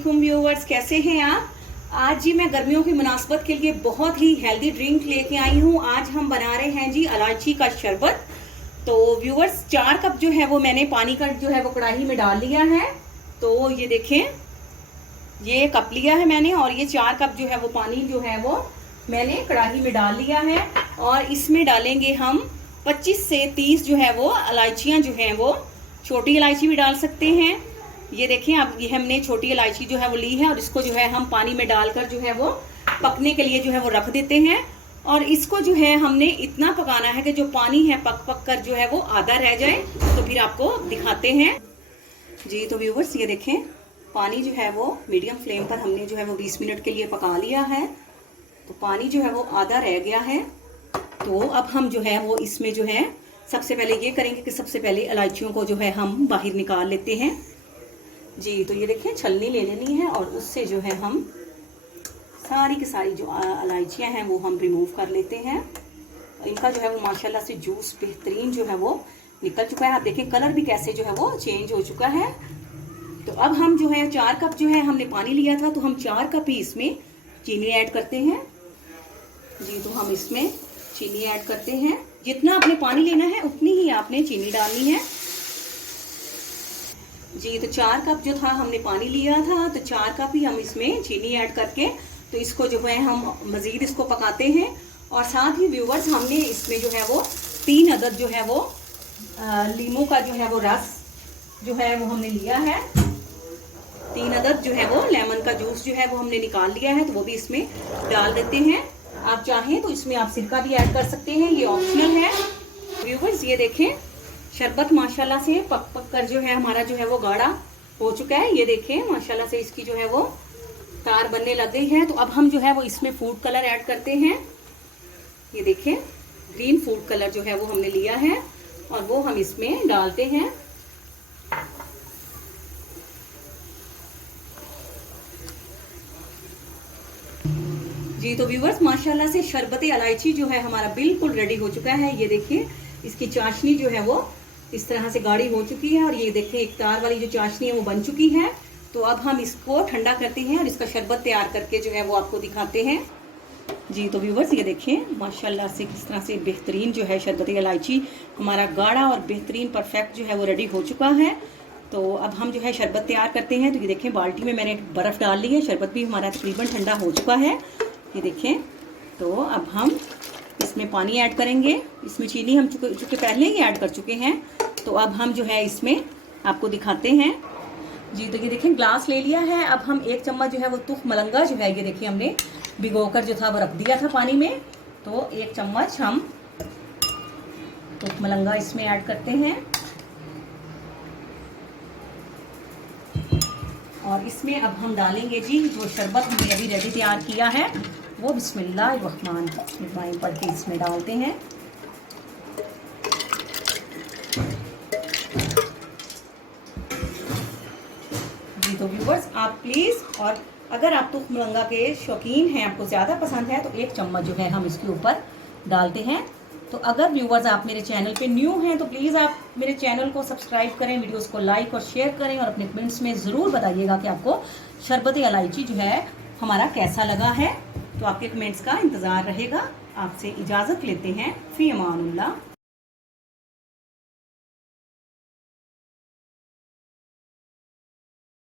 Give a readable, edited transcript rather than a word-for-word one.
वालेकुम व्यूअर्स, कैसे हैं आप। आज जी मैं गर्मियों की मुनासबत के लिए बहुत ही हेल्दी ड्रिंक लेके आई हूँ। आज हम बना रहे हैं जी इलायची का शरबत। तो व्यूअर्स 4 कप जो है वो मैंने पानी का जो है वो कढ़ाई में डाल लिया है। तो ये देखें, ये कप लिया है मैंने और ये 4 कप जो है वो पानी जो है वो मैंने कढ़ाई में डाल लिया है। और इसमें डालेंगे हम 25 से 30 जो है वो इलायचियाँ जो हैं वो, छोटी इलायची भी डाल सकते हैं। ये देखें, अब ये हमने छोटी इलायची जो है वो ली है और इसको जो है हम पानी में डालकर जो है वो पकने के लिए जो है वो रख देते हैं। और इसको जो है हमने इतना पकाना है कि जो पानी है पक पक कर जो है वो आधा रह जाए। तो फिर आपको दिखाते हैं जी। तो व्यूवर्स ये देखें, पानी जो है वो मीडियम फ्लेम पर हमने जो है वो 20 मिनट के लिए पका लिया है। तो पानी जो है वो आधा रह गया है। तो अब हम जो है वो इसमें जो है सबसे पहले ये करेंगे कि सबसे पहले इलायचियों को जो है हम बाहर निकाल लेते हैं जी। तो ये देखें, छलनी ले लेनी है और उससे जो है हम सारी की सारी जो इलायचियाँ हैं वो हम रिमूव कर लेते हैं। इनका जो है वो माशाल्लाह से जूस बेहतरीन जो है वो निकल चुका है। आप देखें कलर भी कैसे जो है वो चेंज हो चुका है। तो अब हम जो है 4 कप जो है हमने पानी लिया था, तो हम 4 कप ही इसमें चीनी ऐड करते हैं जी। तो हम इसमें चीनी ऐड करते हैं। जितना आपने पानी लेना है उतनी ही आपने चीनी डालनी है जी। तो 4 कप जो था हमने पानी लिया था, तो 4 कप ही हम इसमें चीनी ऐड करके तो इसको जो है हम मज़ीद इसको पकाते हैं। और साथ ही व्यूवर्स हमने इसमें जो है वो 3 अदद जो है वो लीमू का जो है वो रस जो है वो हमने लिया है। 3 अदद जो है वो लेमन का जूस जो है वो हमने निकाल लिया है, तो वो भी इसमें डाल देते हैं। आप चाहें तो इसमें आप सिरका भी ऐड कर सकते हैं, ये ऑप्शनल है। व्यूवर्स ये देखें, शरबत माशाल्लाह से पक पक कर जो है हमारा जो है वो गाढ़ा हो चुका है। ये देखें माशाल्लाह से इसकी जो है वो तार बनने लग गई है। तो अब हम जो है वो इसमें फूड कलर ऐड करते हैं। ये देखें, ग्रीन फूड कलर जो है वो हमने लिया है और वो हम इसमें डालते हैं जी। तो व्यूवर्स माशाल्लाह से शरबत इलायची जो है हमारा बिल्कुल रेडी हो चुका है। ये देखिए, इसकी चाशनी जो है वो इस तरह से गाढ़ी हो चुकी है और ये देखिए एक तार वाली जो चाशनी है वो बन चुकी है। तो अब हम इसको ठंडा करते हैं और इसका शरबत तैयार करके जो है वो आपको दिखाते हैं जी। तो व्यूवर्स ये देखें माशाल्लाह से किस तरह से बेहतरीन जो है शरबत इलायची हमारा गाढ़ा और बेहतरीन परफेक्ट जो है वो रेडी हो चुका है। तो अब हम जो है शरबत तैयार करते हैं। तो ये देखें, बाल्टी में मैंने बर्फ़ डाल ली है। शरबत भी हमारा तकरीबन ठंडा हो चुका है। ये देखें, तो अब हम इसमें पानी ऐड करेंगे। इसमें चीनी हम चूँकि पहले ही ऐड कर चुके हैं, तो अब हम जो है इसमें आपको दिखाते हैं जी। तो ये देखें, ग्लास ले लिया है। अब हम 1 चम्मच जो है वो तुख मलंगा जो है, ये देखिए हमने भिगोकर जो था वो रख दिया था पानी में। तो 1 चम्मच हम तुख मलंगा इसमें ऐड करते हैं और इसमें अब हम डालेंगे जी जो शरबत हमने अभी रेडी तैयार किया है वो बिस्मिल्लाहिर्रहमानिर्रहीम पढ़ के इसमें डालते हैं जी। तो व्यूवर्स आप प्लीज़, और अगर आप तुख मलंगा के शौकीन हैं, आपको ज़्यादा पसंद है, तो 1 चम्मच जो है हम इसके ऊपर डालते हैं। तो अगर व्यूवर्स आप मेरे चैनल पे न्यू हैं तो प्लीज़ आप मेरे चैनल को सब्सक्राइब करें, वीडियोस को लाइक और शेयर करें और अपने कमेंट्स में ज़रूर बताइएगा कि आपको शरबत इलायची जो है हमारा कैसा लगा है। तो आपके कमेंट्स का इंतज़ार रहेगा। आपसे इजाज़त लेते हैं। फ़ी अमानुल्लाह।